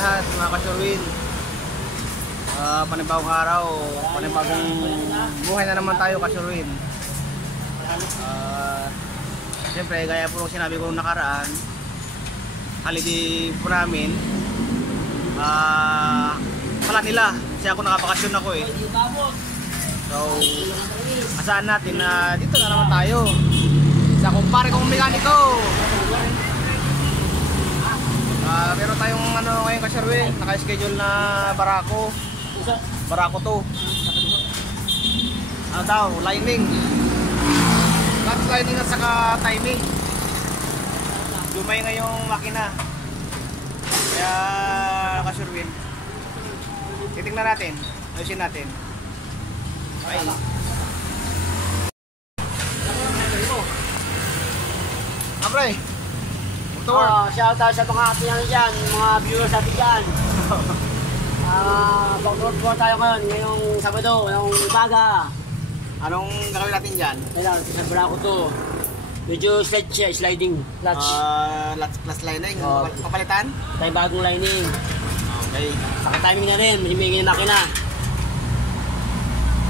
lahat mga ka-Sherwin. Panibagong araw, panibagong buhay na naman tayo ka-Sherwin. Siyempre gaya po ng sinabi ko nakaraan, holiday po namin. Pala nila, kasi ako nakabakasyon ako eh. So, asahan natin na dito na naman tayo sa kumpare kong mekaniko. Meron tayong ano ngayon ka-Sherwin, naka-schedule na Barako 2. Ano daw, lining. Clutch lining at saka timing. Dumay nga yung makina. Kaya ka-Sherwin, titingnan natin, ayusin natin. Okay. Abre, shout out sa mga atin dyan, mga viewers natin dyan. Backroad po tayo ngayon, ngayong Sabado, ngayong umaga. anong gagawin natin dyan? Kailangan, sa Barako to. Medyo sliding clutch. Clutch lining, Oh. papalitan? Tayo bagong lining. Okay. Saka timing na rin, may makina.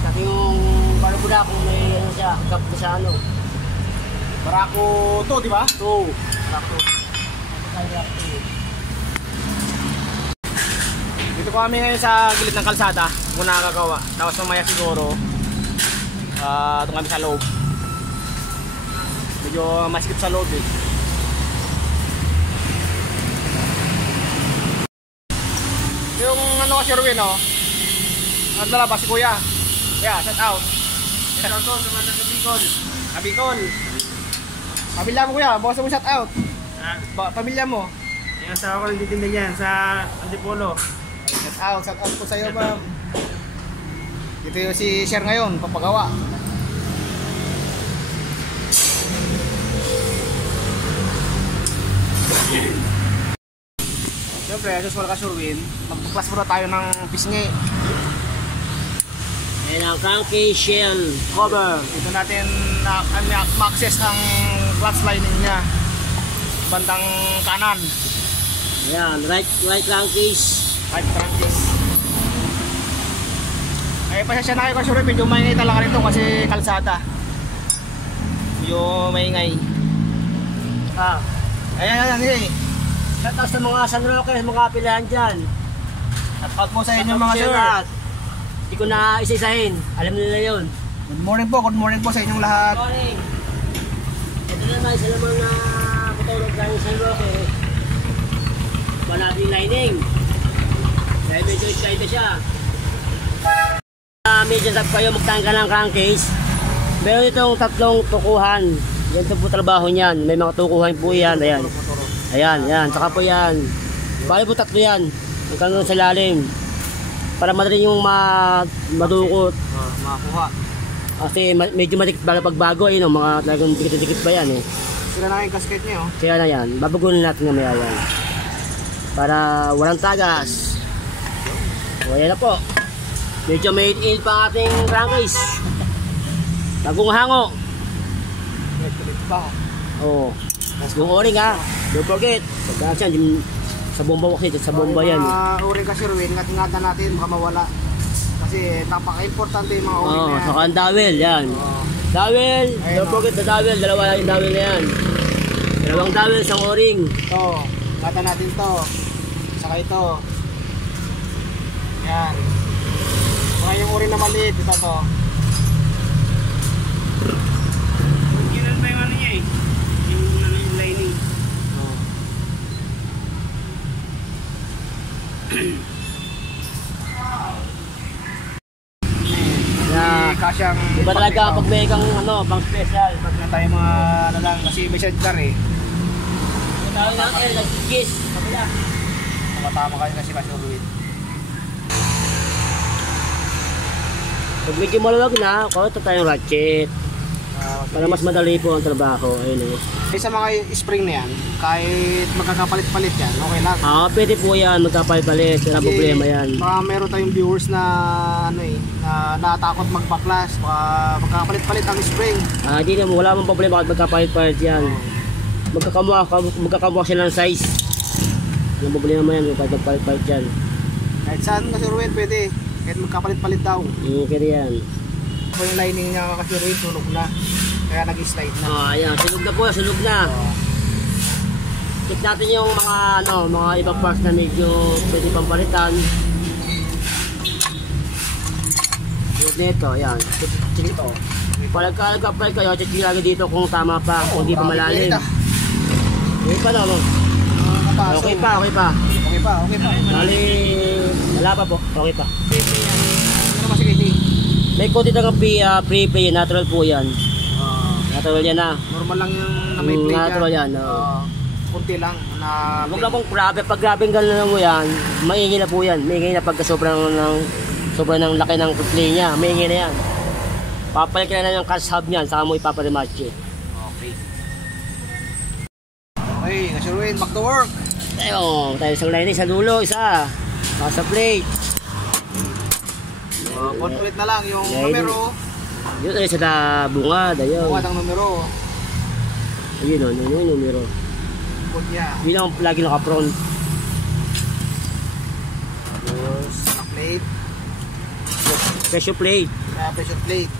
Saka yung Barako na kung may ano siya, gap na sa ano. Barako 2, di ba? 2. Barako 2. Dito po kami ngayon sa gilid ng kalsada, muna nakakagawa. Tapos mamaya siguro, ito kami sa loob. Medyo masikip sa loob eh. Yung ano ka Sherwin, no? Naglalabas si Kuya. Kuya, shout out. Shout out sa mga taga-Bicol. Bicol. Pamilya mo Kuya, bukas mo shout out. Pamilya mo. Yung asawa ko nagtitinda niyan sa Antipolo. Shout out po sa'yo ma'am. Dito yung si Sher ngayon, papagawa. Siyempre, as usual ka-Sherwin, magpaplas muna tayo ng pisngi. Ayan ang crankcase shell cover. Dito natin ma-access ang clutch lining niya. Bandang kanan. Ayan, right crankcase. Right crankcase. Ay, pasensya na kayo ka-Sherwin, medyo maingay talaga rito kasi kalsada. Medyo maingay. Ayan. Shout out sa mga San Roque, mga pilahan dyan. Shout out mo sa inyo mga sir. Hindi ko na isa-isahin. Alam nila yun. Good morning po sa inyong lahat. Good morning. Ito naman sa lamang na patulog tayo sa San Roque. Wala din lining. Dahil medyo excited siya. Medyo tap kayo magtanggal ng crankcase. Meron itong tatlong tukuhan. Ganito po trabaho niyan. May mga tukuhan po yan. Ayan. Saka po yan. Bali po tatlo yan. Hanggang sa lalim. Para madali yung madukot. Makakuha. Kasi medyo madikit pagbago. Ayun, mga talagang dikit-dikit pa yan eh. Sila na yung gasket niyo. Kaya na yan. Babagunin natin na maya yan. Para walang tagas. O ayan na po. Medyo may init pa ating crankcase. Bagong hango. Oo. Tapos yung o-ring ha. Don't forget. Pagkakasyan, sa bomba kasi, sa bomba yan. Mga o-ring ka Sherwin, ingatan natin, baka mawala. Kasi napaka-importante yung mga o-ring na yan. Saka ang dowel, yan. Dowel, don't forget the dowel. Dalawa yung dowel na yan. Dalawang dowel, isang o-ring. Ito, ingatan natin to. Saka ito. Yan. Saka yung o-ring na maliit, ito to. Kailan ba yung ano niya eh? Yung lining. Yeah. Kasyang Iba talaga pag may kang ano, pang special. pag na tayo mga ano lang, kasi may sidecar eh. Tawag natin, nag-kiss. Kabila. Tumatama kayo kasi ka-Sherwin. Pag medyo maluwag na, kawit na tayong ratchet. Para mas madali po ang trabaho. Ayun eh. Sa mga spring na yan, kahit magkakapalit-palit yan, okay lang. Pwede po yan, magkapalit-palit. Wala problema yan. Baka meron tayong viewers na ano eh, na natakot magbaklas, baka magkakapalit-palit ang spring. Hindi naman, wala mong problema kahit magkapalit-palit yan. Magkakamuha sila ng size. Yung bubuli naman yan, magpalit-palit dyan. Kahit saan kasi Ruel, pwede. Kahit magkapalit-palit daw. Kaya yan. Kung yung lining niya kasi Ruel, sunog na. Kaya nag-slide na. Ayan, sunog na po, sunog na. Check natin yung mga mga ibang parts na medyo pwede pang palitan. Sunog nito, ayan. Check ito. Pag nagka-apply kayo, check nyo lagi dito kung tama pa, kung di pa malalim. Okay pa no? Okay pa. Okay pa. Bali, wala pa po. Okay pa. Ano naman si Katie? May konti ng pre-play, natural po yan. Natural yan na. Normal lang yung na may play natural yan. Kunti lang na Huwag lang pong grabe. Pag grabeng gano'n mo yan, maingay na po yan. Maingay na pagka sobrang ng laki ng play niya. Maingay na yan. Papalit ka na yung cash hub niyan, saka mo ipaparimatch. Okay. Okay, kasi Ruel, back to work. Tayo isang lining sa dulo, isa. Saka sa plate. Ulit na lang yung Lining. numero. Yun ay sa bungad, ayun. Buwad ang numero. Ayun yung numero. Put niya. Yun ang lagi naka-front. Tapos, plate. Pressure plate. Pressure plate.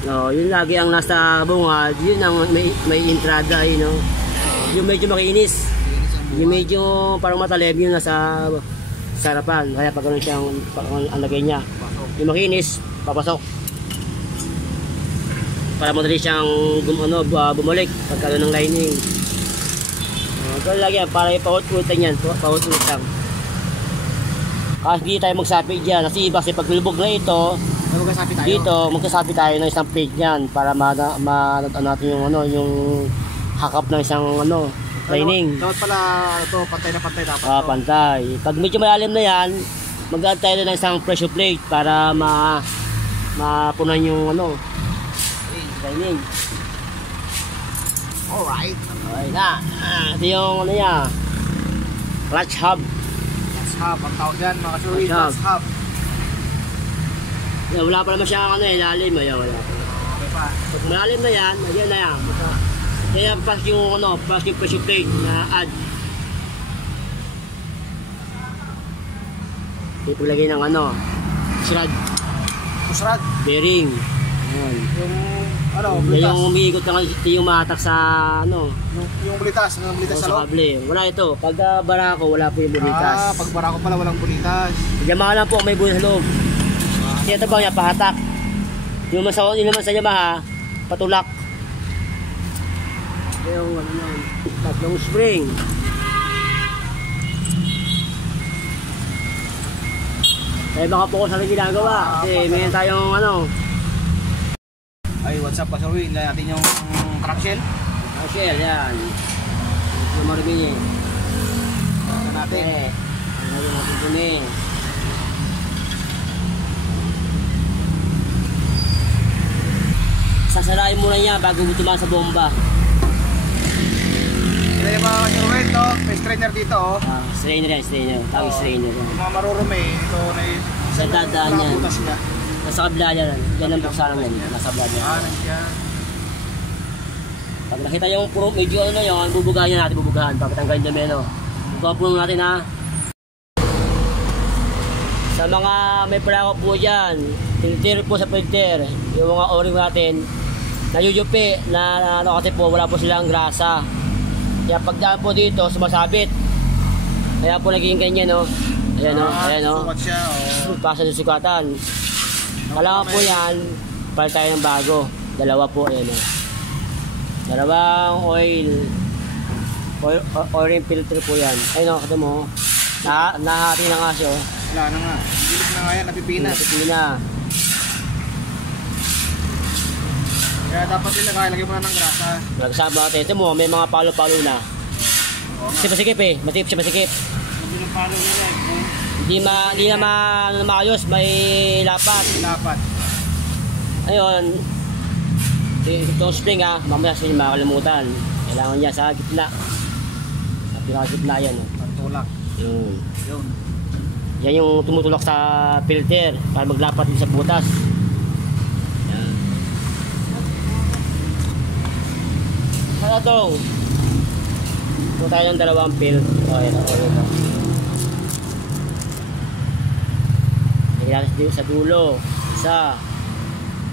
No, yun lagi ang nasa bungad, yun ang may entrada, yung medyo makinis. Yung medyo parang matalim, yun nasa sarapan. Kaya pag ganun siyang ang lagay niya. Yung makinis, papasok. Para madali siyang bumalik pagkano ng lining. Ito lagi yan, para ipahut-hutan yan, pahut-hut lang. Kasi hindi tayo magsapi dyan, kasi pag bilbog na ito, dito magkasabi tayo ng isang plate niyan para natin yung hakap ng isang lining. Dapat pala ito pantay na pantay dapat. Pantay. Pag medyo malalim na yan, mag-add tayo ng isang pressure plate para mapunan yung lining. Alright. Okay na. Ito yung niya. Clutch hub. Clutch hub ang tawag yan mga kasuri. Clutch hub. Wala pa naman siyang ilalim. Wala pa. Okay pa. Pag malalim na yan, ayan na yan. Kaya pas yung pressure plate na add. Ipaglagay ng shroud. Pusrad. Bearing. Ayan. Yung bulitas. Yung umiikot na yung matak sa yung bulitas sa sa loob. kable. Wala ito. Pag barako, wala po yung bulitas. Pag barako pala walang bulitas. Yamaha lang po may bulitas sa loob. Kasi ito bang niya, pahatak. Yung naman sa Yamaha, patulak. Yung tatlong spring. Kaya baka po ko sa rin ginagawa. Kasi mayroon tayong Ay, what's up kasuri? Hindi natin yung crankshell. Shell, yan. Yung marumi niya. Ito natin. Ano yung matutuni. Sasarain muna niya bago tumaan sa bomba. Ito yung mga kasuri ito. May strainer dito. Strainer yan, strainer. Tawag strainer. Yung mga marurumi. Ito na yung Sa dadaan yan. butas niya. Nasa kabila yan. Yan ang buksan naman. Nasa kabila yan. Nandiyan. Pag nakita yung puro medyo yun, bubugahan natin, bubugahan. Papatanggalin namin, bubugahan po natin, ha. Sa mga may palako po dyan, filter po sa filter. Yung mga o-ring natin, nayuyupi, na kasi po, wala po silang grasa. Kaya pagdaan po dito, sumasabit. Kaya po naging ganyan, Ayan, ayan, Sukat siya, Pasa sa sukatan. Kailangan po yan, palit tayo ng bago. Dalawa po, ayan, dalawang oil ring filter po yan. Ayun kada mo. Nahati na nga siya. Wala na nga. Gilit na nga yan, napipina. Napipina. Kaya dapat din lagay mo na ng grasa. Nagsama natin. Ito mo, may mga palo-palo na. Kasi masikip masikip siya masikip. Pinapalo nila Hindi na maayos, may lapat. Dapat. Ayun. Itong spring mamaya sa inyo makakalimutan. Kailangan niya sa gitna. Sa pinakagitna yan. Pantulak. Yun. Yun. Yan yung tumutulak sa filter para maglapat din sa butas. Yan. Ano ito? Ito tayo ng dalawang filter. Ayan, ayan. Lagyan natin dito sa dulo. Isa.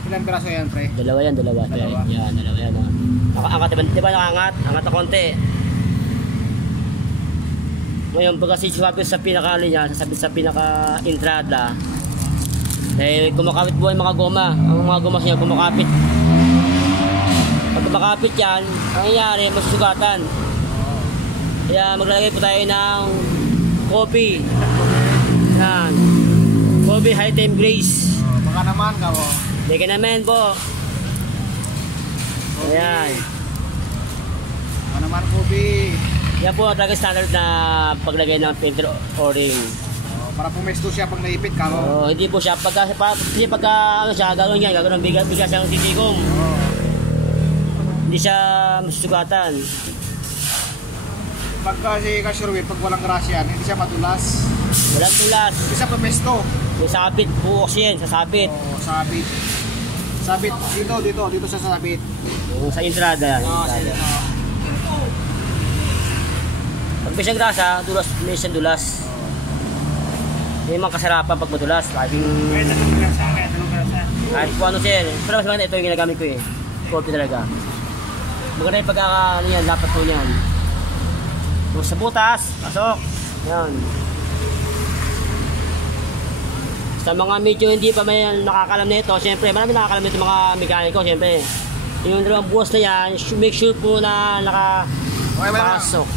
Ilan piraso yan, pre? Dalawa yan, dalawa. Dalawa. Yan, dalawa yan. Angat, diba nakangat? Angat na konti. Ngayon, pagka siswapin sa pinaka-ali niya, sasabit sa pinaka-entrada, eh, kumakapit po yung mga goma. Ang mga goma niya kumakapit. Pag kumakapit yan, ang nangyayari, masusugatan. Kaya maglalagay po tayo ng coffee. Yan. Coffee high temp grease. Baka naman ka mo. Hindi ka naman po. Ayan. Baka naman, Kobe. Yan po talaga standard na paglagay ng filter o-ring. Para pumesto siya pag naipit ka mo. Oh, hindi po siya pagka ano siya gagawin niya, gagawin bigas siyang titikong. Hindi siya masusugatan. Pagka si Kasherwin, pag walang grasya, hindi siya madulas. Walang tulas. Hindi siya pumesto. May sabit po kasi yan, sa sabit. Oo, sabit. Sabit. Dito sa sabit. Yung sa entrada. Oo, sa Pag may siyang grasa, dulas, may siyang dulas. May mga kasarapan pag madulas. Laging Kahit anong grasa. kahit po ano sir. Pero mas maganda ito yung ginagamit ko eh. Coffee talaga. Maganda yung pagka ano yan, dapat po yan. Kung sa butas, pasok. Yan. Sa mga medyo hindi pa may nakakalam na ito, siyempre marami nakakalam na ito mga mekaniko, siyempre. Yung dalawang buwas na yan, make sure po na Okay, nakapasok.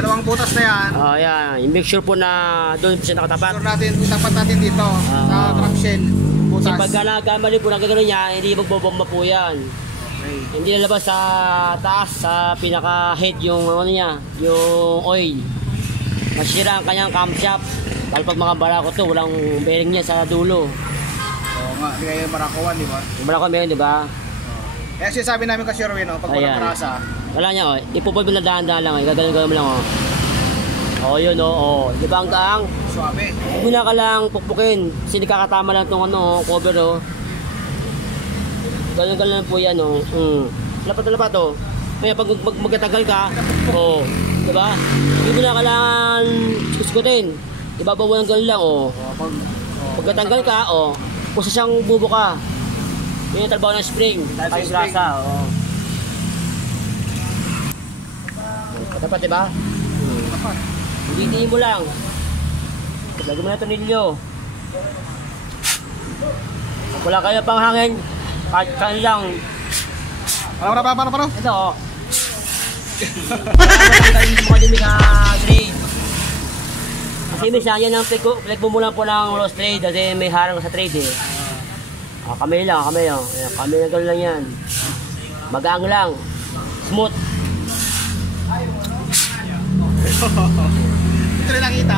dalawang butas na yan. Oh, yan. Make sure po na doon siya nakatapat. Sure natin, tapat natin dito sa trap shell. Butas. Kasi pag nagkamali po ng gagawin niya, hindi magbobomba po yan. Okay. Hindi lalabas sa taas, sa pinaka-head yung ano niya, yung oil. Masira ang kanyang camshaft. Dahil pag mga barako to, walang bearing niya sa dulo. Oo nga, hindi kayo Barako 1, di ba? Yung barako meron, di ba? Kaya sinasabi namin kasi Erwin, pag walang Ayan. grasa, Wala niya, oh. Ipupod mo na dahan-dahan lang, gagawin mo lang, oh. Oh, yun, oh. Di ba ang gaang? suabe. Huwag mo na ka lang pukpukin. Kasi nakakatama lang itong ano, cover, oh. Ganun-ganun lang po yan, oh. Lapat, oh. Kaya pag magkatagal ka, oh. Di ba? Hindi mo na kailangan iskutin. Ibabaw mo lang ganun lang, oh. Pagkatanggal ka, oh. Kung sa siyang bubo ka. Yun yung trabaho ng spring. Dahil sa Ay, spring. grasa, oh. Dapat, di ba? Dapat. Hindi mo lang. Lagyan mo na ito nilyo. Pag wala kayo pang hangin, kahit lang. Paano? Ito, oh. Matanggalin mo din ka trade. Kasi minsan yan ang pinagmumulan po ng lost trade kasi may harang sa trade eh. Kamay lang. Ayan, kamay na gano'n lang yan. Magaang lang. Smooth. Ito rin nakita.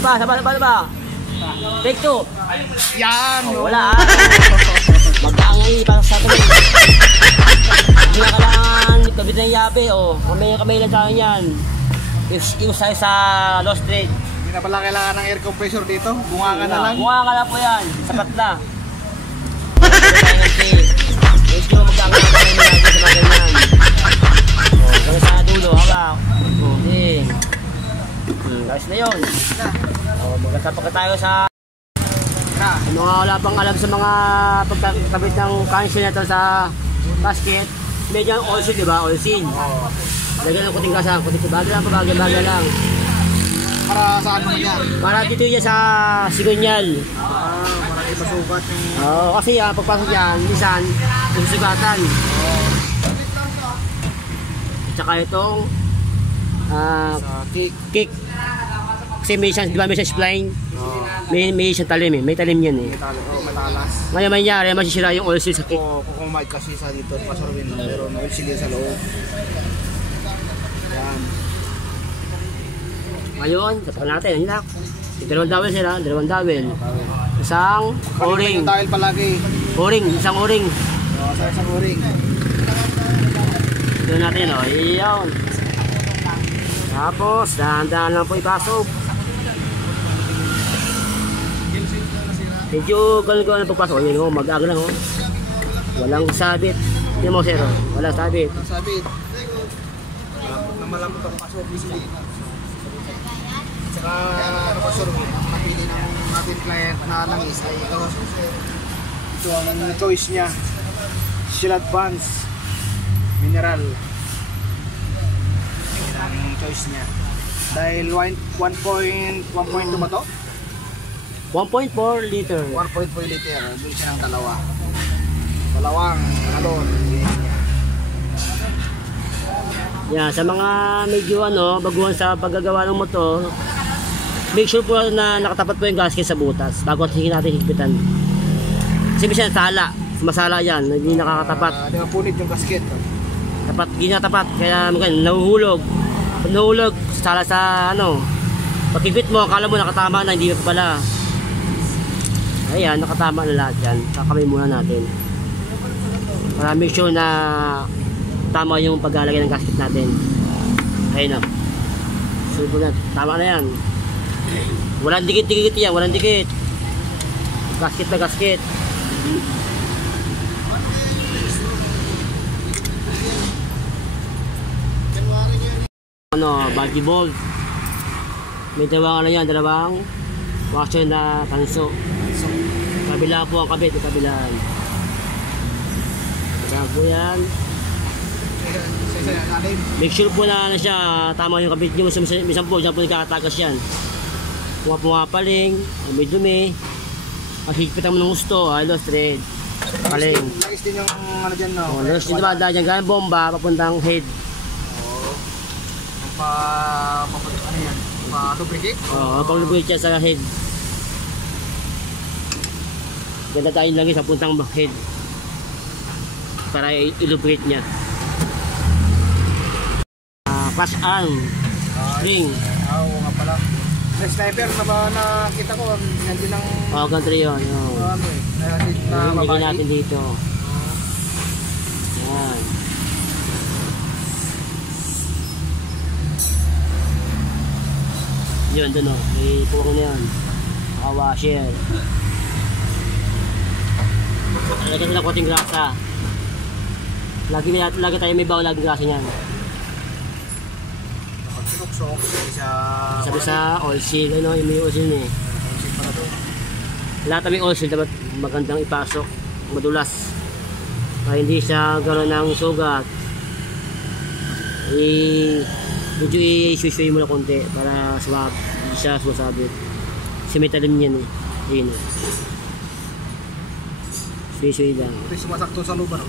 Saba ba? Take two. Yan! Oh, wala ah. Magaang nga para sa atin. Hindi na kailangan kabit ng yabe oh. Kamay lang sa akin yan. Yung size sa lost trade. Hindi na pala kailangan ng air compressor dito. Bunga ka na lang. Bunga ka na po yan. Sapat na. Medyo magkakaroon na kayo nilagay sa mga ganyan. O, gano'n sa dulo, hawak. O, ding. Guys na yun. O, magkasapa ka tayo sa mga wala pang alam sa mga pagkakabit ng cancel na ito sa basket. Medyo ang oil seal, diba? Oil seal. Lagyan ng kuting gasa. Bagay lang. Para sa ano yan? Para dito yan sa sigunyal. Para ipasukat yung... Oo, kasi pagpasok yan, minsan, susugatan. Tsaka itong sa kick. Kasi may isang, di ba may isang spline? May isang talim eh, may talim yan eh. Matalas. Ngayon mangyari, masisira yung oil seal sa kick. Kukumahid kasi sa dito sa Erwin. Meron oil seal sa loob. Yan. Ngayon, tapos natin, yun lang. Dalawang dowel sila, dalawang dowel. Isang o-ring. Dahil palagi. Isang o-ring. Sa isang o-ring. Ito natin, o. Iyon. Tapos, dahan-dahan lang po ipasok. Medyo gano'n ang pagpasok. Yun, o. Mag-aga lang, o. Walang sabit. Yun mo, sir, o. Walang sabit. Sabit. Na malapot ang pasok. Saka ano pa sir, ang napili ng ating client na langis ay ito. Ito ang choice niya. Seal Advance Mineral. Yan ang choice niya. Dahil 1.2 ba to? 1.4 liter. 1.4 liter. Bili siya ng dalawa. Dalawang galon. Yan, sa mga medyo baguhan sa paggagawa ng motor, make sure po na nakatapat po yung gasket sa butas bago natin higpitan. Kasi minsan sumasala yan, hindi nakakatapat. Di ba punit yung gasket? Tapat, hindi nakatapat, kaya nahuhulog. Pag nahulog, sala sa pag-higpit mo, akala mo nakatama na, hindi pa pala. Ayan, nakatama na lahat yan. Kakamay muna natin. Para make sure na tama yung paglalagay ng gasket natin. Ayun o. Subo na. Tama na yan. Walang dikit-dikit yan. Walang dikit. Gasket na gasket. Bulky bolt. May dalawang washer na tanso. Kabila po ang kabit. Kabilaan. Kabila po yan. Make sure po na siya tama yung kabit nyo. Minsan po dyan po nagkakatagas yan. Pumapaling, may dumi. At higpitan mo ng gusto, lost thread. Paling. Langis din yung dyan Lost din naman dahil dyan gaya bomba papuntang head. Ano yan? Pa-lubricate? Pang-lubricate siya sa head. Ganda tayo lang sa puntang head. Para i-lubricate niya. Flash arm. Spring. Oo nga pala. May sniper na ba nakita ko? Nandun ng... Ganito yun. Babae. Natin dito. Yan. Yun, dun may puro na yan. Washer. Lagyan nila konting grasa. Lagi tayo may bawal laging grasa niyan. Pagsinuksok, Sabi sa oil seal, yung may oil seal eh. Lahat may oil seal, dapat magandang ipasok, madulas. Para hindi siya gano'n ng sugat. Medyo i-swish mo na konti para swab, hindi siya sumasabit. Kasi may talim yan eh. Ayun eh. Swish lang. Ito yung sumasakto sa lupa no?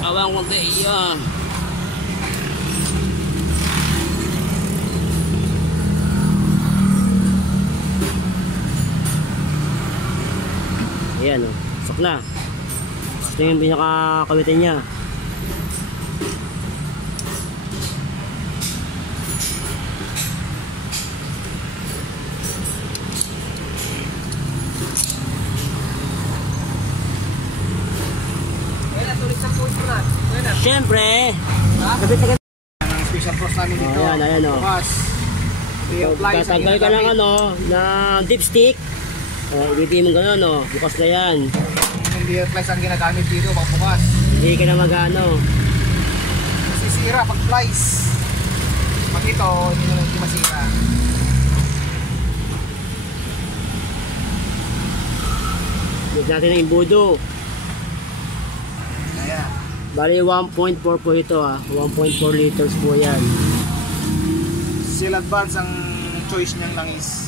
Awang konti, yan. Ayan sok na. Ito yung pinakakawitin niya. Siyempre, Ang special cross namin dito. Ayan, Bukas. tatanggal ka ng ng dipstick. Ibigay mo gano'n, bukas na yan. Hindi yung flies ang ginagamit dito, bukas. Hindi ka na mag-ano. Masisira pag flies. Pag ito, hindi masira. Huwag natin ang imbudo. Ayan. Bali 1.4 po ito 1.4 liters po yan. Seal Advance ang choice niyang langis.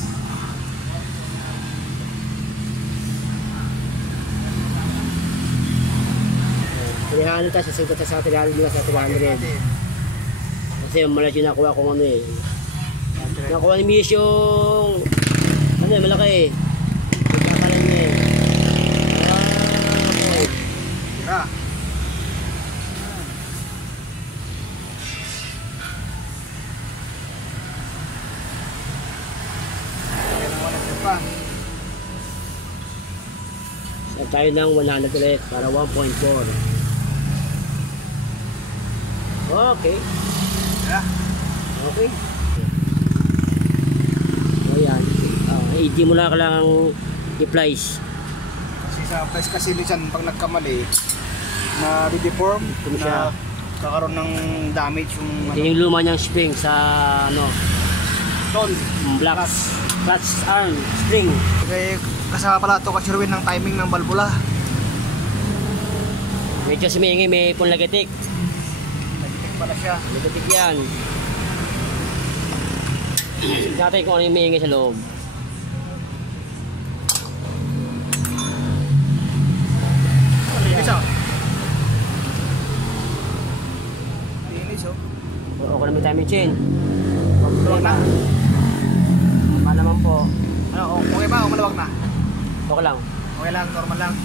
Tinahan tayo sa 300 sa 300. Kasi malas yung nakuha kong nakuha ni Miss yung malaki pagkakalan niya Tira. Saan tayo ng 100 ulit para 1.4. Okay. Yeah. Okay. hindi mo lang kailangang i-plies. Kasi sa price kasi minsan pag nagkamali, ma-deform, Kung siya. kakaroon ng damage yung Yung luma niyang spring sa ano, tol. black clutch arm spring. Okay, kasama pala ito kasi Sherwin ng timing ng balbula. Medyo sumingi, may punlagitik. Nagtitik pala siya. Lagitik yan. Natin kung ano yung may ingay sa loob. Linis oh. Linis oh. Okay naman timing chain. Maluwag na. Tama naman po. Ano, okay ba o maluwag na? Okay lang. Okay lang, normal lang.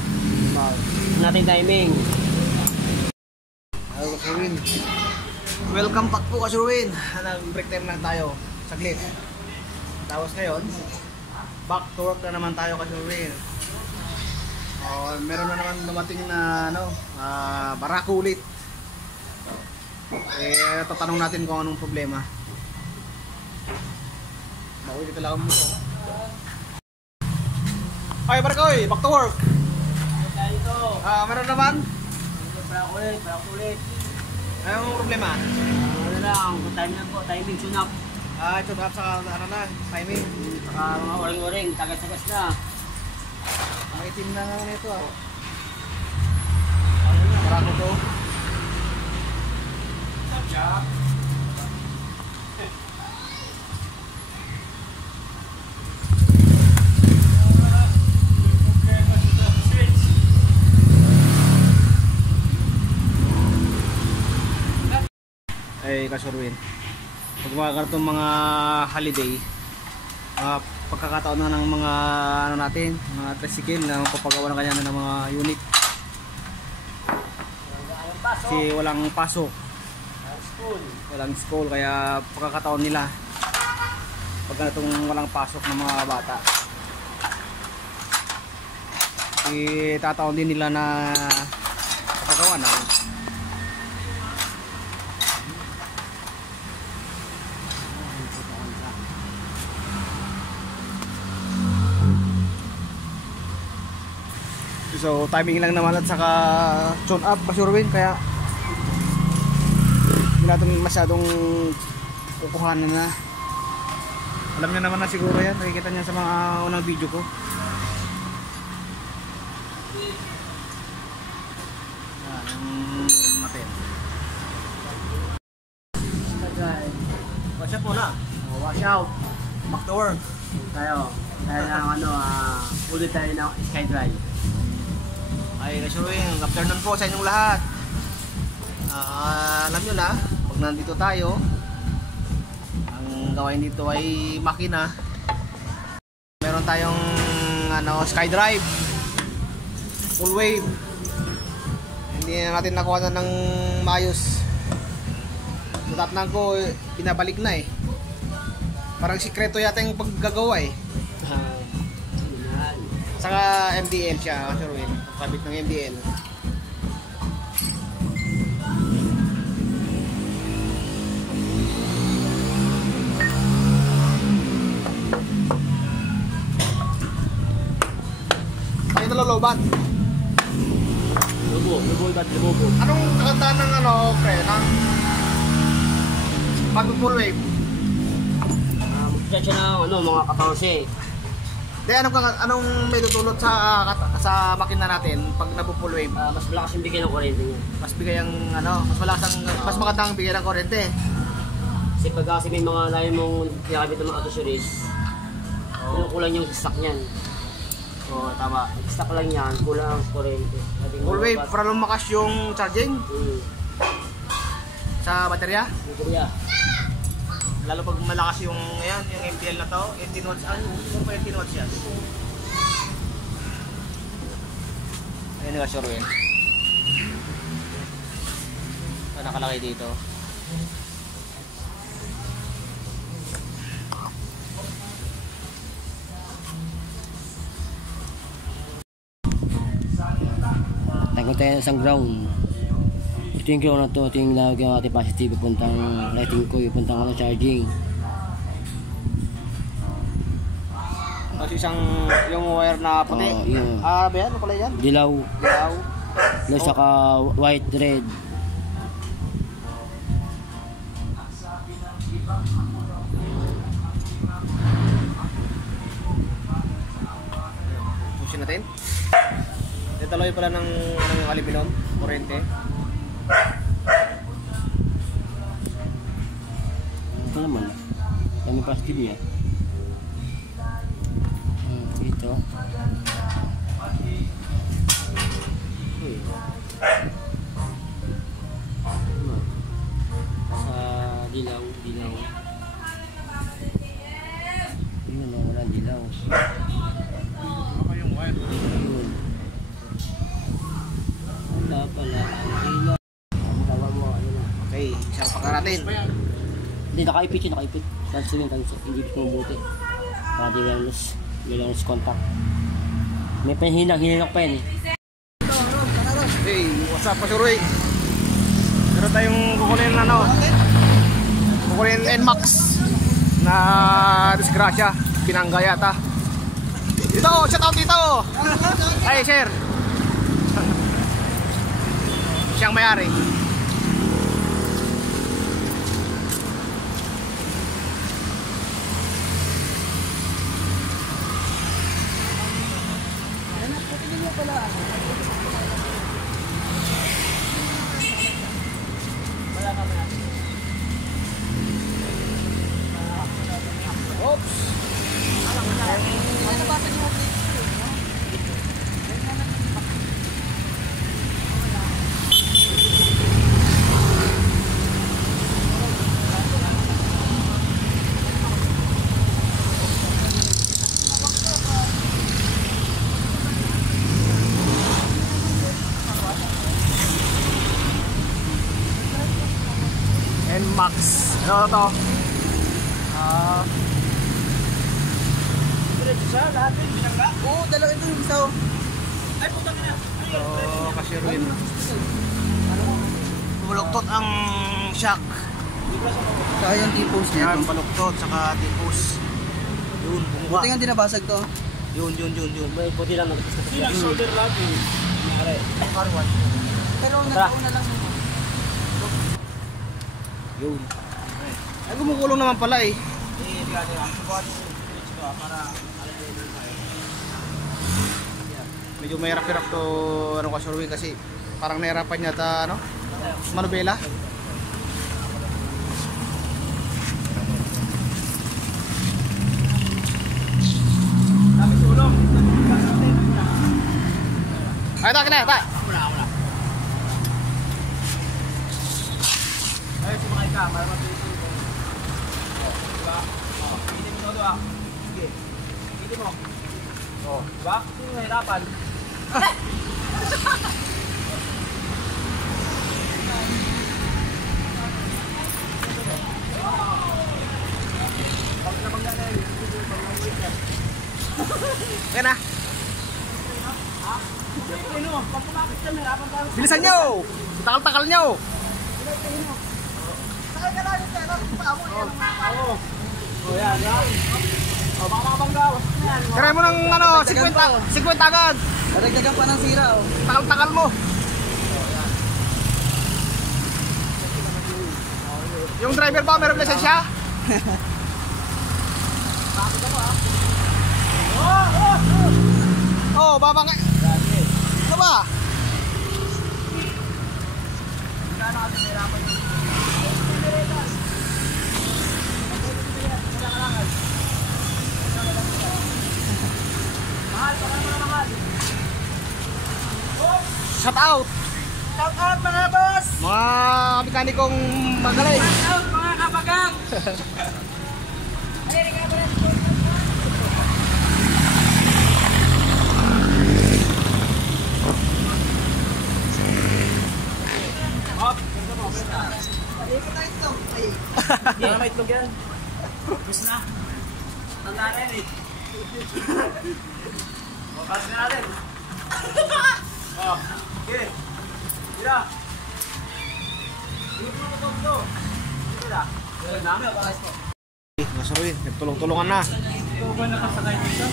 Natin timing. Hello, Sherwin. Welcome back po ka, Sherwin. Nag-break time lang tayo. Saglit. Tapos ngayon, back to work na naman tayo ka, Sherwin. Meron na naman dumating na barako ulit. Tatanong natin kung anong problema. Bawi kita lang mo. Ay, Barkoy, back to work. Meron naman? Para kulit. Anong problema? Ano lang, timing tune up. Tune up sa timing. Saka mga waring-waring, tagas-tagas na. Maitim na nga nito ah. Barako to. Chop. Ay, kasurwin. Pag mga kartong mga holiday, pagkakataon na ng mga natin, mga tricycle na papagawa ng kanya ng mga unit. Kasi walang pasok. Walang school, kaya pagkakataon nila pag ganitong walang pasok ng mga bata. Tataon din nila na papagawa na. So timing lang naman at saka tune up Sherwin, kaya hindi natin masyadong kukuhanan na. Alam niyo naman na siguro yan, nakikita niya sa mga unang video ko. Natin wash up muna. Wash out, back to work Tayo ng ulit tayo ng SkyDrive. Ay, Sherwin, afternoon po sa inyong lahat. Alam nyo na, pag nandito tayo, ang gawain dito ay makina. Meron tayong SkyDrive full wave. Hindi na natin nakuha na ng maayos. Natatnan ko, pinabalik na eh. Parang sikreto yata yung paggagawa eh. Saka MDL siya, Sherwin. Kabit ng MDL. Ay, nalolobat. Lubo. Anong kagandahan ng pre, ng pag-full wave? Magkita siya ng mga 14. Anong may tutulot sa makina natin pag nabu-full wave? Mas malakas yung bigay ng kuryente niya. Mas bigay ang mas magandang bigay ng kuryente. Kasi pag may mga layo mong kinakabit ng mga accessories, kulang yung stock niyan. Oo, tama. Stock lang yan, kulang ang kuryente. Full wave para lumakas yung charging sa baterya. Yeah. Lalo pag malakas yung MPL na to, 18 watts, 18 watts yan. Ayun nga, Sherwin. Ito nakalagay dito. Tanggal tayo ng isang ground. Ito yung ground na to, ito yung lagyan ng ating positive, puntang lighting ko, puntang charging. Tapos yung wire na puti. Oo, yun. Ah, ba yan? Ano pala yan? Dilaw. Dilaw. No, saka white, red. Pusin natin. Detaloy pala ng aluminum, kurente. Ito naman. Dami plastic niya. Ito. Sa dilaw. Yun, wala dilaw. Yun. Wala pala ang dilaw. Tawag mo, ano na. Okay, isang paka natin. Hindi, nakaipit yun, nakaipit. Tanso yun, hindi ko mabuti. Para di may loose contact. May hinang pa yan eh. Hey, what's up, Pasuroy? Meron tayong kukunin na kukunin NMAX na disgrasya, Pinangga yata. Dito, shout out dito. Ay, share. Siyang may-ari. Oops. NMAX. Ano to? Oo, dalawa ito yung isa. Ay, puta ka na. So, Kasirwin. Buluktot ang shock. Saka yung tipos niya. Yan, baluktot, saka tipos. Yun, bumaba. Buti nga di nabasag to. Yun. May puti lang nagkastas. Silang shoulder lagi. Pero nagkauna lang naman. Yun. Ay, gumukulong naman pala eh. Medyo may hirap-hirap to Kasirwin kasi parang nahirapan niya ta manubela. Ay, tak na, tak. Wala. Ay, sumakay ka para mabilis ito. Diba? Hindi mo to ah. Sige. Hindi mo. Oh, diba? Hindi mo nahirapan. Kaya na. Bilisan nyo! Takal-takal nyo! Kaya mo ng 50 agad! Karagdagan pa ng sira oh. Takal-takal mo! Yung driver ba meron lisensya? Oh, baba nga. Ano ba? Shout out! Shout out mga boss! Mga mekanikong magaling! Shout out mga kabagang! Hindi na may itlog yan. Gusto na. Tanda na yan eh. Bukas na natin. Okay. Mira. Dito mo na ito. Mira. Dito namin. Kasirwin, nagtulong-tulungan na. Ikaw ba nakasakay dito?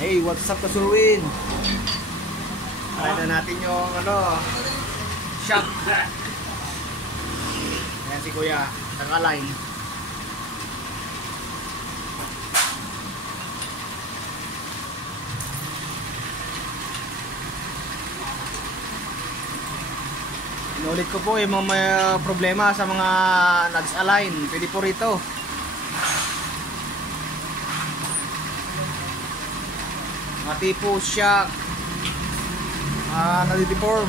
Hey, what's up ka Surwin? Try na natin yung shock. Ayan si Kuya, naka-line. Inulit ko po yung mga may problema sa mga na-disalign. Pwede po rito. Mga tipo shock, nadideform.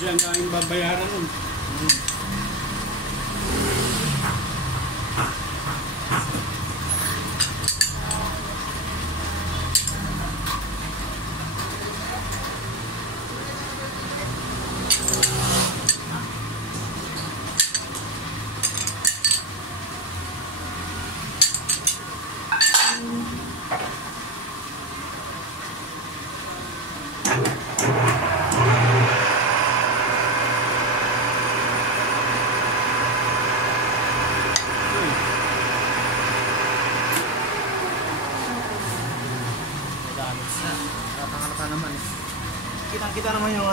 Diyan na yung babayaran nun. Tatangata naman eh. Kitang-kita naman yung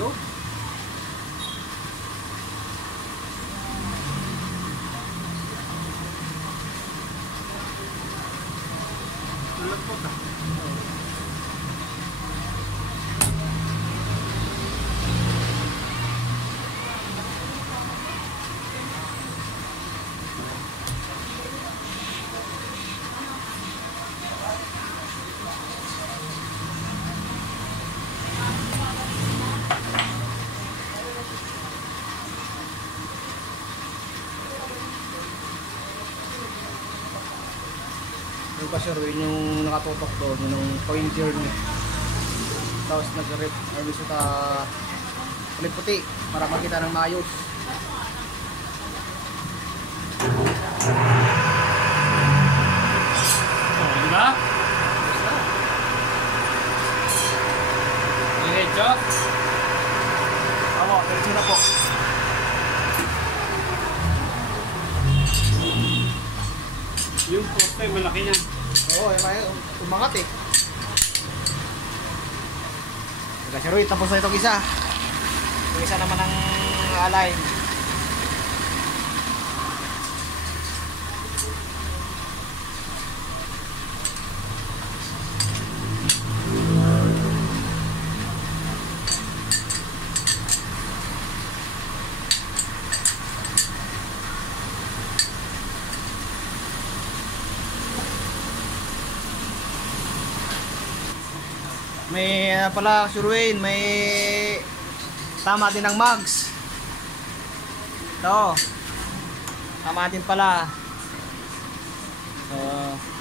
Yo. Yung pa sir, yung nakatutok doon, yung pointer niya. Tapos nag-rip, sa kulay puti para makita ng maayos. Oh, di ba? Diretso? Tama, diretso na po. Yung poste, malaki niya. Oo, umangat eh. Sir Roy, tapos na itong isa. Yung isa naman ang align. May pala Sir Wayne, may tama din ng mags. Ito. Tama din pala.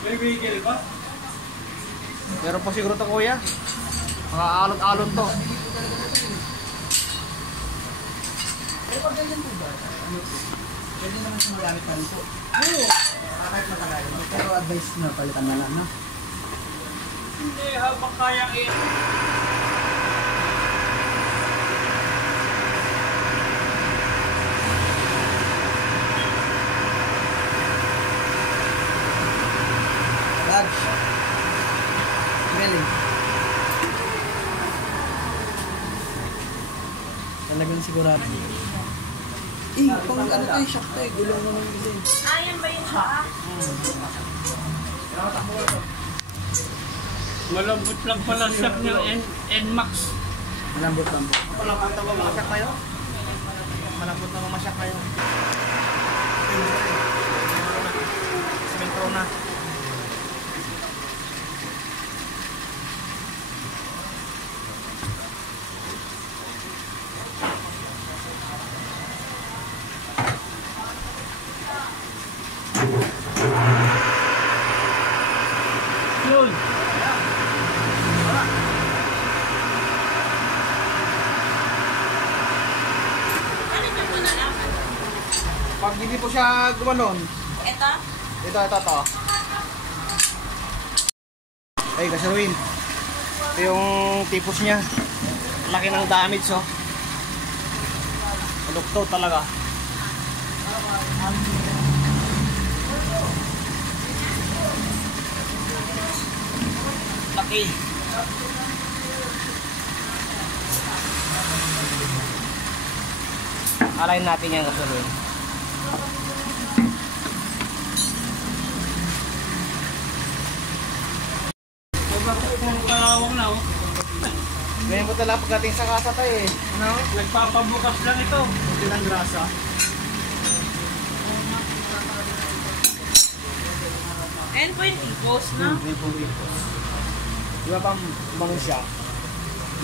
May wiggle ba? Meron po siguro to kuya. Mga alon-alon to. Pwede naman siya magamit pa rin po. Oo. Kahit matagal. Pero advice na palitan na lang, no? Hindi, habang kaya Bags. Galing. Talagang sigurado. Pang ano tayo, shock tayo. Gulong mo ng bilhin. Ayan ba yung shock? malambot lang pala siya ng NMAX. Malambot lang po. Malambot na mamasyak kayo? Malambot na mamasyak kayo. Semento na. Pag hindi po siya gumanon. Ito? Ito. Ay, Kaserwin. Ito yung tipos niya. Laki ng damage, oh. Malukto talaga. Laki. Alayin natin yan, Kaserwin. Kalawang na oh. Ngayon po talaga pagdating sa kasa tayo eh. Ano? Nagpapabukas lang ito. Ito ng grasa. Ayan po yung tipos, no? Ngayon po dito. Di ba bang bango siya?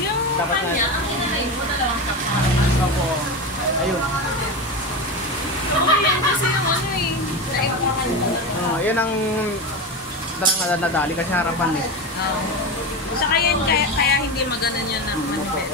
Yung Dapat na- kanya, ang inalain mo, dalawang saksa. Opo. Ayun. Oo, yan kasi yung ano eh. Naipakan mo. Yan ang darang nadali kasi harapan eh. Saka yan, kaya hindi maganan yan na manipet.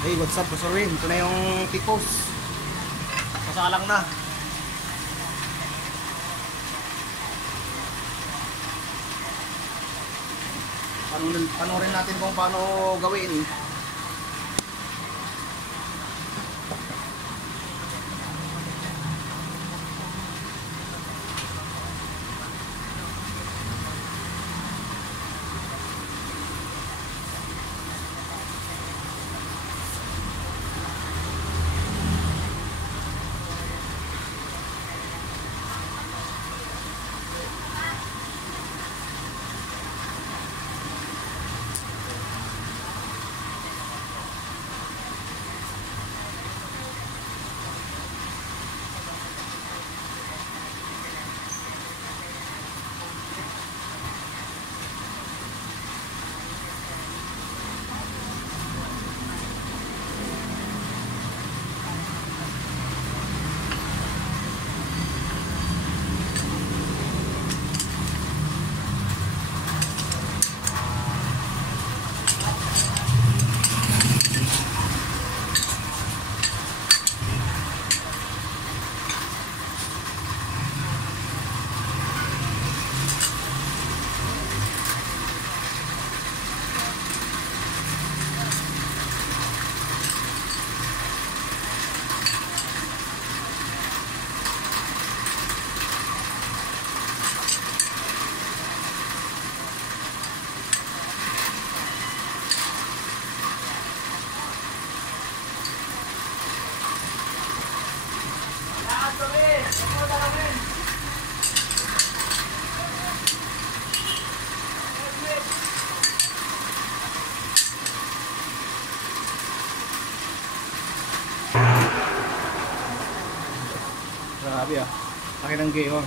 Hey, what's up, Boss Orwin? Ito na yung tipos. Masalang na. Panoorin natin kung paano gawin. Grabe ah. Laki ng gayon.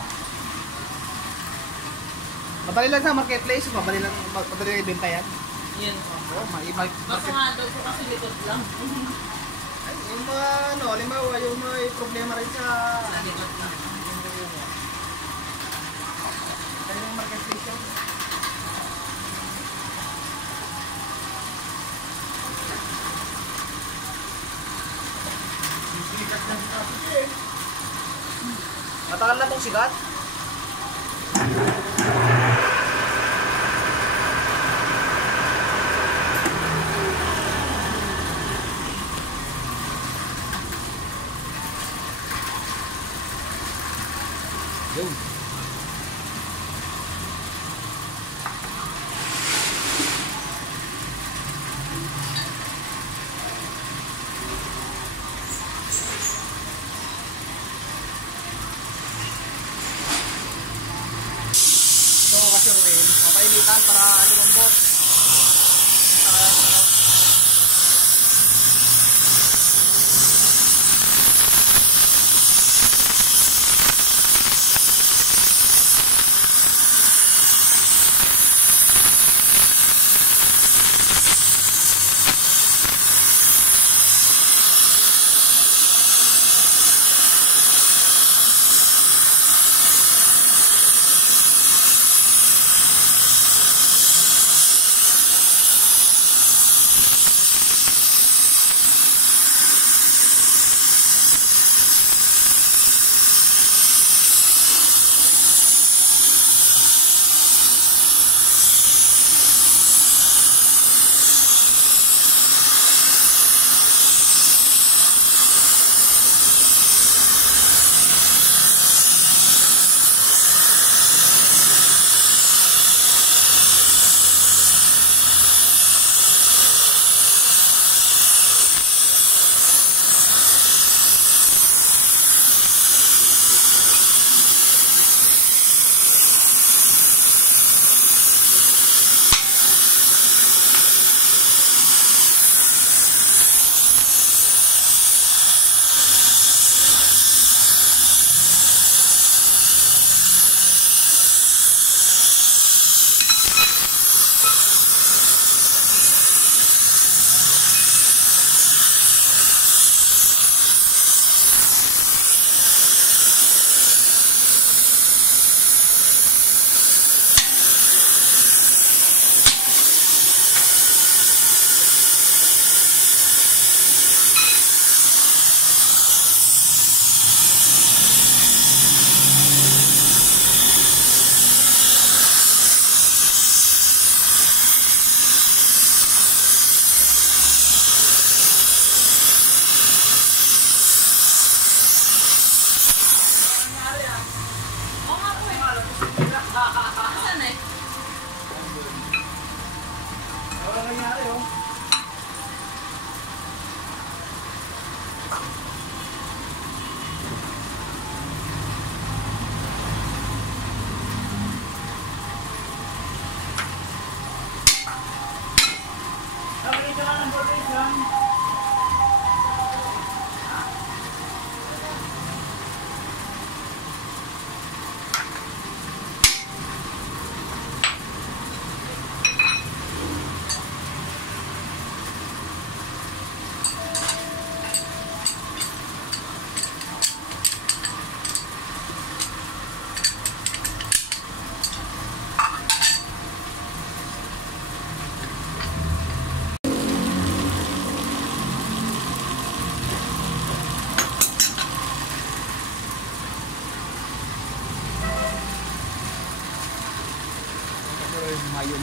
Madali lang sa marketplace, madali lang ibenta yan. Yan po. Oh, Basta market. nga daw po kasi likod lang. Ay, yung mga ano, halimbawa yung may problema rin sa Sa likod lang. yung marketplace yan. Matagal na itong sigat. Yun. So, kasi rin, mapainitan para lumambot.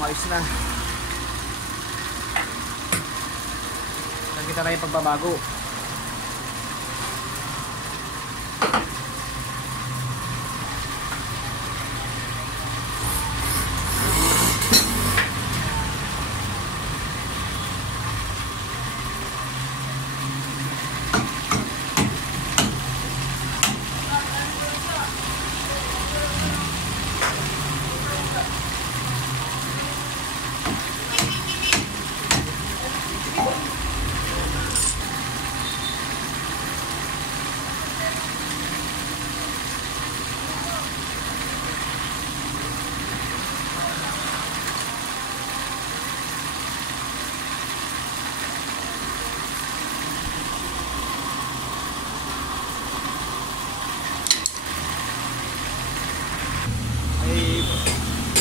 Umayos na. Nakita na yung pagbabago.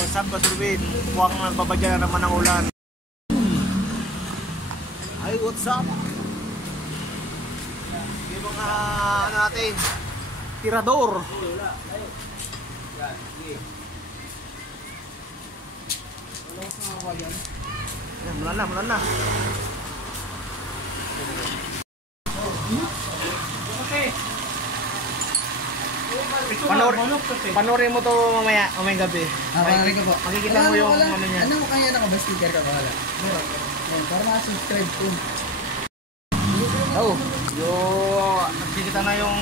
What's up, Basurwin? Mukhang nagbabadya na naman ng ulan. Ay, what's up? Yung mga ano natin, tirador. Yan, mulan na. Panorin mo to mamaya, mamayang gabi. Panorin ko po. Makikita mo yung ano niya. Ano kaya naka-sticker ka ba? Meron. Yan, para ma-subscribe ko. Oh, nakikita na yung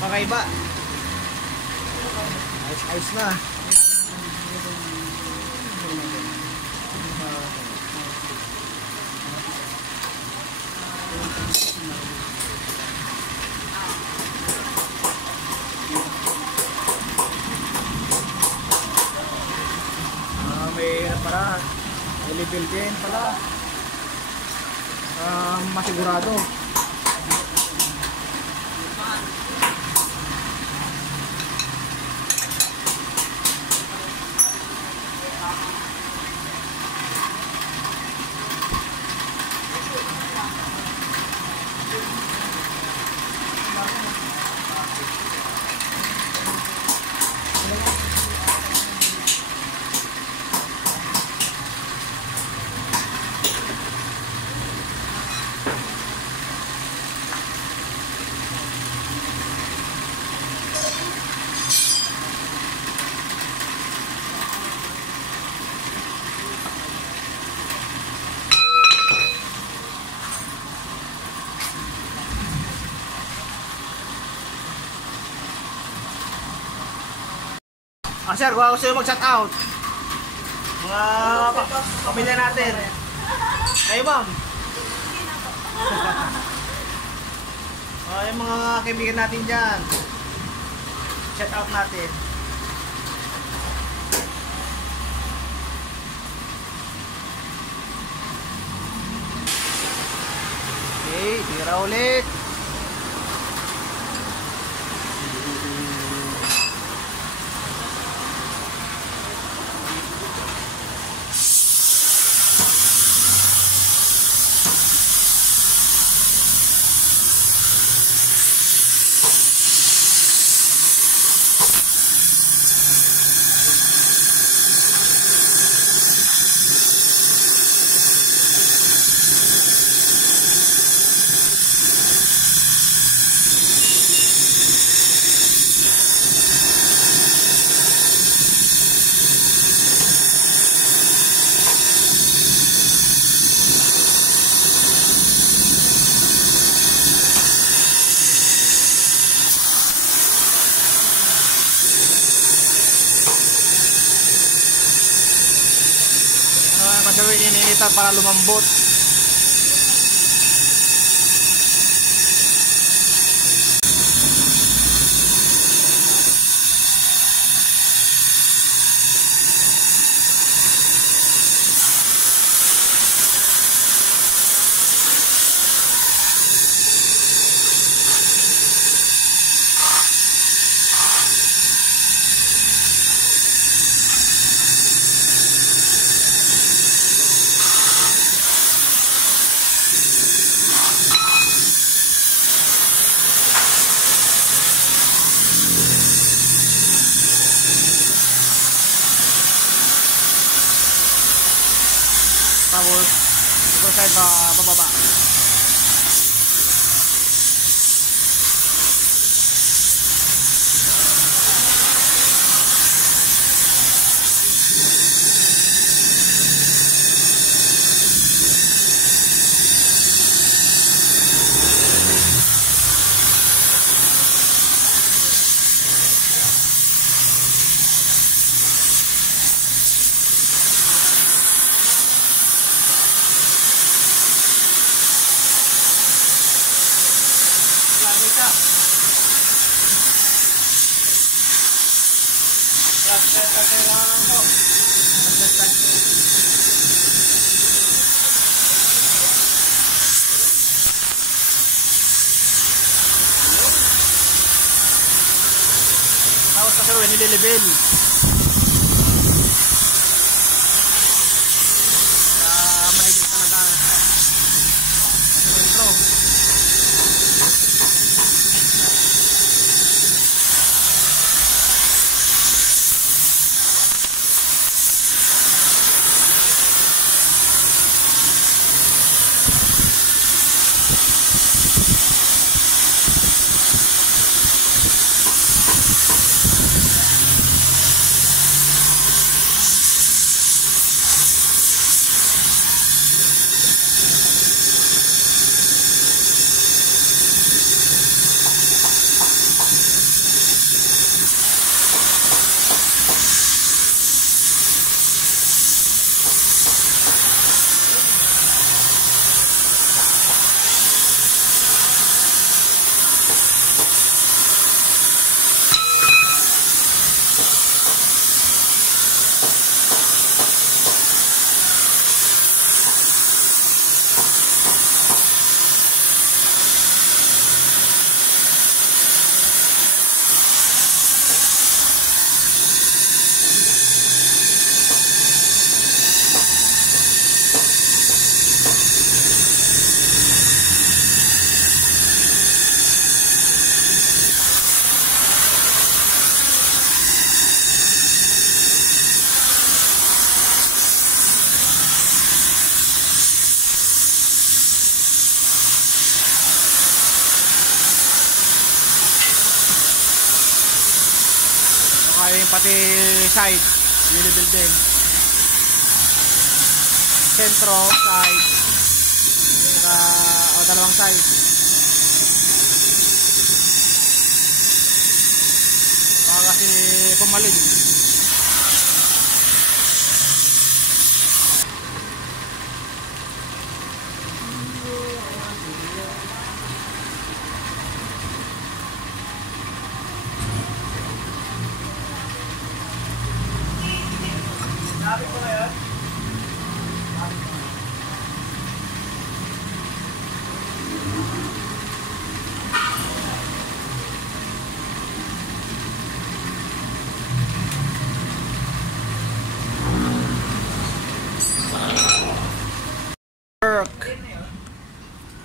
kakaiba. Ayos na. May para level din pala. Masigurado. Sir, kung gusto nyo mag-shout out mga pamilya natin. Kayo, ma'am. Yung mga kaibigan natin dyan, shout out natin. Okay, tira ulit. Sir, ininitan para lumambot. Tapos, super side pa pababa. Tapos kasi rin nililibel. Maligit talaga. Kasi intro. Kaya yung pati side, nilibel din. Sentro, side, saka dalawang side. Baka kasi pumaling.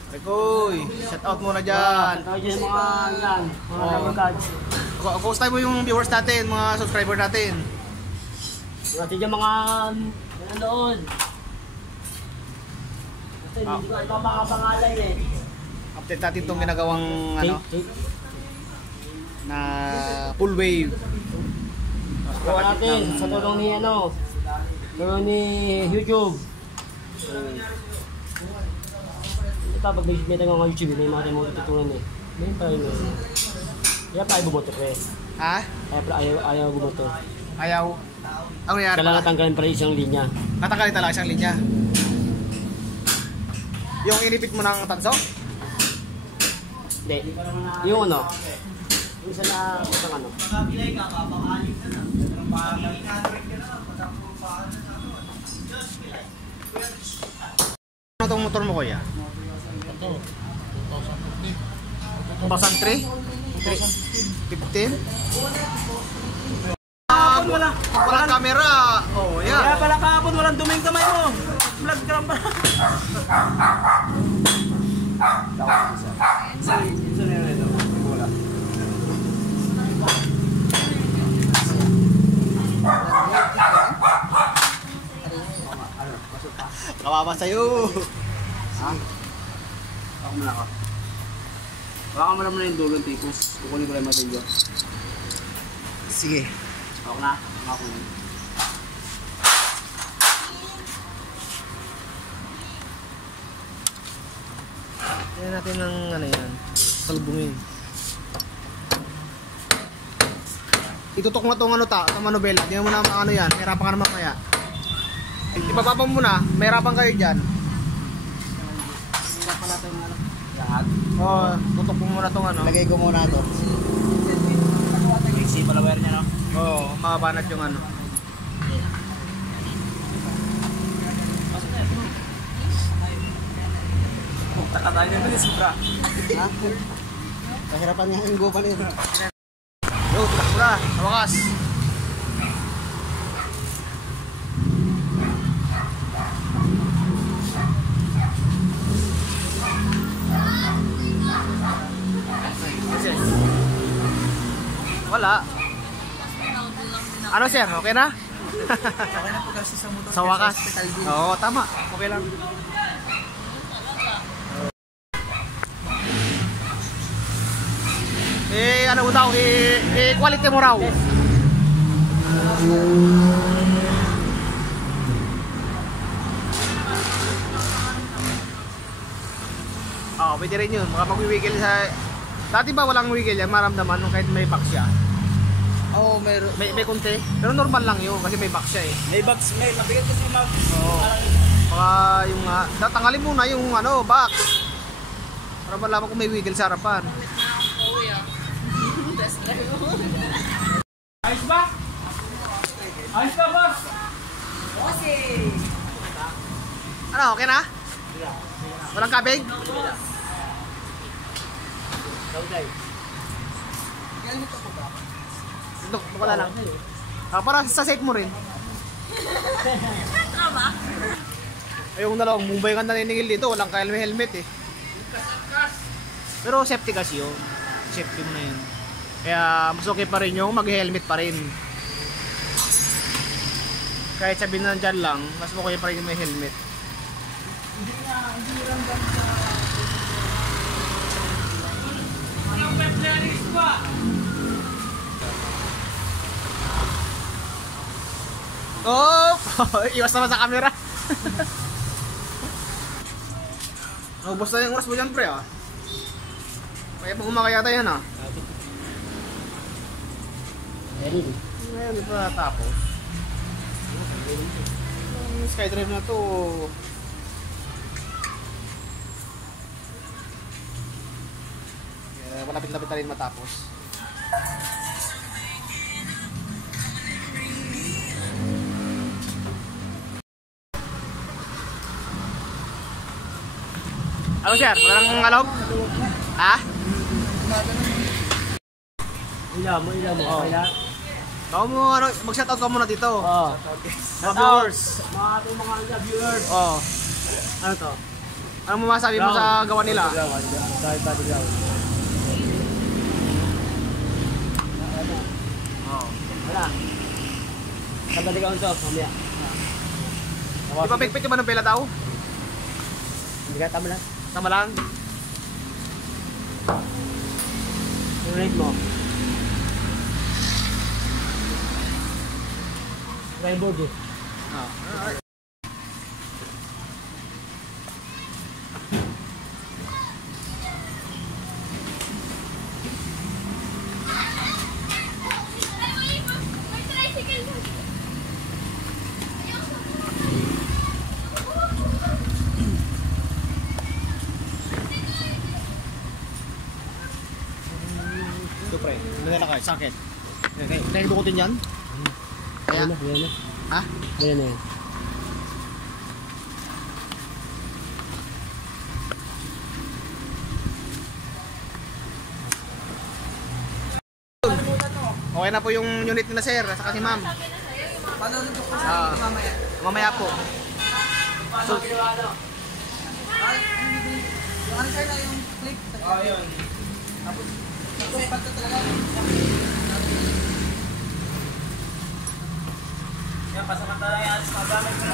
Rekoy, shout out muna dyan. Tawag dyan mga yan, mga kagods. Kumusta mo yung viewers natin, mga subscriber natin? Tawag dyan mga nanonood. Kasi hindi ko alam mga pangalan eh. Update natin itong ginagawang ano, na full wave. Kuha natin sa tulong ni ano, tulong ni YouTube. Ito pag may tanong ng YouTube, may mga mo tutunan eh. May pa yun eh. Kaya pa ayaw bumoto pre. Ha? Ayaw bumoto. Ayaw. Ano nangyari? Kailangan tanggalin pa rin isang linya. Tatanggalin talaga isang linya. Yung inipit mo ng tanso? Hindi. Yung ano? Yung isa na isang ano? Ano itong motor mo, kuya? Ito, 2003? 2015. 15? Walang camera. Oh, Kaya yeah. pala kahapon, walang duming kamay mo. Vlog ka lang pala. Kawawa sa'yo. Ako muna ako. Baka mo naman yung dulong tipos. Kukunin ko lang yung matilyo. Sige. Ako na. Ako na. Tignan natin ng ano yan. Salbungin. Itutok mo itong ano itong manubela. Hindi mo na ano yan. Mahirapan ka naman kaya. Ibababa mo na. Mahirapan kayo dyan. Hirapan natin yung ano. Lahat. Oo. Tutok mo muna itong ano. Lagay ko muna ito. Mixi pala wire niya, no? Oo. Makabanat yung ano. Taka tayo nito yung sobra. Ha? Kahirapan nga yung gupa nito. Yo, tutok mo na. Sa wakas. Wala. Ano sir? Okay na? Okay na po kasi sa motor. Sa wakas. Oo, tama. Okay lang. Ano mo daw? Quality mo raw. Oo, pwede rin yun. Baka mag-wiggle sa... Dati ba walang wiggle yan? Maramdaman nung kahit may box siya. Oo, meron. May konti. Pero normal lang yun kasi may box siya eh. May bags, may mabigat kasi yung mag... Oo. Baka yung tanggalin muna yung ano, box. Para malaman kung may wiggle sa harapan. Kuya. Test drive mo. Ayos ba? Ayos ba, boss? Kasi. Ano, okay na? Walang kabig? Duk, wala lang. Para sa set mo rin. Tama. Ay, yung dalawang Mumbai ka naniningil dito, walang helmet eh. Pero safety kasi yun. Safety mo na yun. Kaya mas okay pa rin yung mag-helmet pa rin. Kahit sabihin na dyan lang, mas okay pa rin yung may helmet. Anong pet learnings ba? Oh! Iwas naman sa camera. Naubos na yung oras mo dyan, pre, ah. Kaya pag umakayata yan, ah. Ayun. Ngayon, di pa natapos. Yung SkyDrive na to. Kaya malapit-lapit na rin matapos. Ano sir? Walang alog? Ha? Ilaw mo. Oo. Okay lang? Baka mo ano, mag-shoutout ka muna dito. Oo. Mga viewers. Mga ating mga viewers. Oo. Ano to? Ano mo masabi mo sa gawa nila? Dahil pati daw. Oo. Wala. Kabalik ako ito, mamaya. Di ba pigpit yung manong pela tao? Hindi ka tama lang. Tama lang. Yung rate mo. Driver eh. Ah. May tricycle. Hindi na kayo, sakit. Kaya dukutin yan? Kaya? Ayan na. Ha? Ayan na. Okay na po yung unit nila sir, saka si ma'am. Paano rin ko sa mamaya? Mamaya po. So, Yung ano sir na yung clip? Oo, yun. Tapos, pato talaga. Yan, pasamantala yan. Magamit mo na.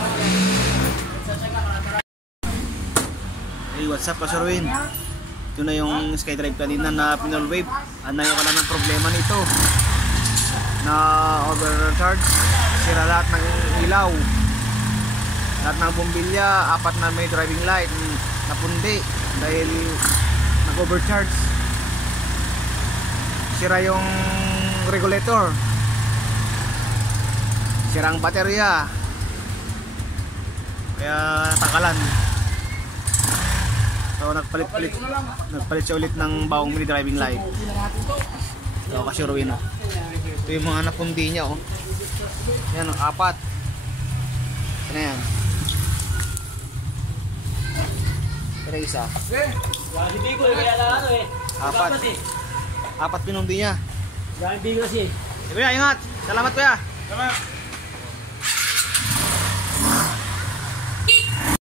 hey, what's up, Pastor Win? Ito na yung SkyDrive kanina na pinol wave. Anayo ka lang ng problema nito. Na overcharge. Sira lahat ng ilaw. Lahat ng bumbilya, 4 na may driving light napundi dahil nag-overcharge. Sira yung regulator. Sira ang baterya. Kaya natangkalan. So nagpalit siya ulit ng bagong mini driving light. So kasi ruin na. Ito yung mga napundi niya oh. Yan, 4. Ito na yan. Ito na isa. Galing Bicol, kaya lang ano eh. 4 pinundi niya. Galing Bicol kasi. Kuya, ingat. Salamat kuya. Salamat.